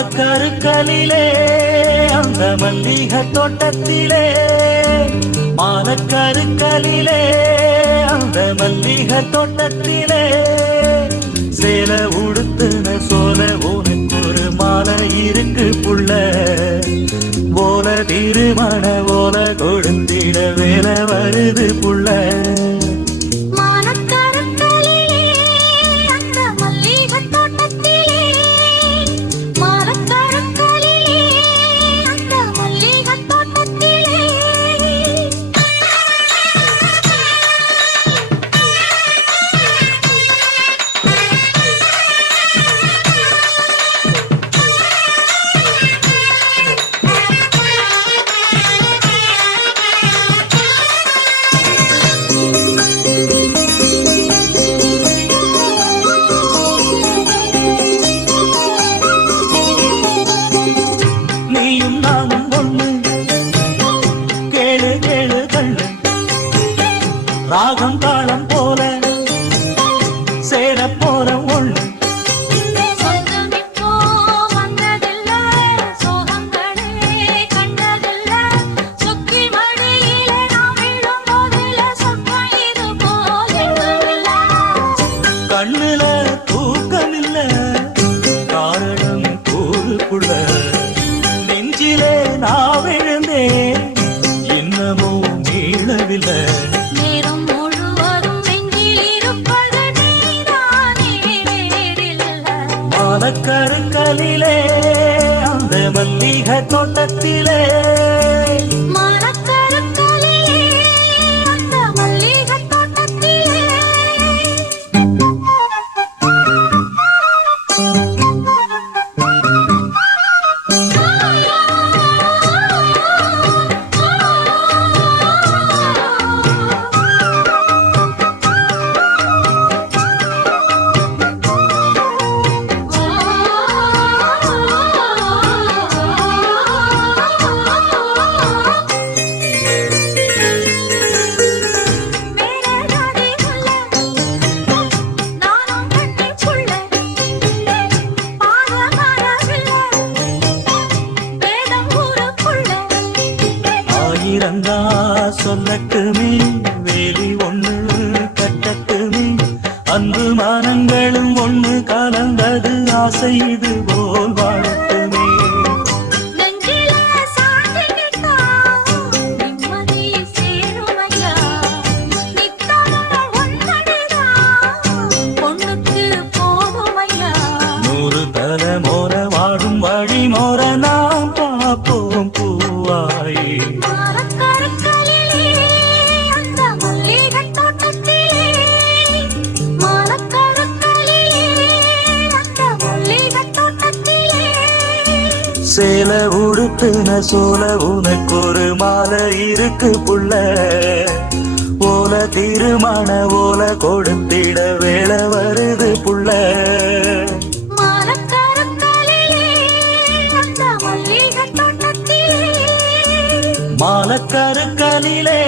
மாலக்கருக்கலிலே அந்த மல்லிக தோட்டத்திலே மாலக்கருக்கலிலே அந்த மல்லிக தோட்டத்திலே. சேல உடுத்துன சோல உனக்கு ஒரு மாலை இருக்கு புள்ள. போல திருமண போல கொடுத்திட வேலை வருது புள்ள. ராகம் தாளம் அந்த மல்லிகை தோட்டத்திலே ஆயிரங்கா சொல்லட்டுமே வேலி ஒண்ணு கட்டட்டுமே. அன்பு மானங்களும் ஒண்ணு கலந்தது ஆசை இது போல் வாழ சேல உடுத்துன சோல உனக்கு ஒரு மாலை இருக்கு புள்ள. ஓல திருமண ஓல கொடுத்திட வேலை வருது புள்ள. மாலக்கருக்கலிலே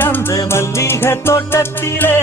அந்த மல்லிகை தோட்டத்திலே.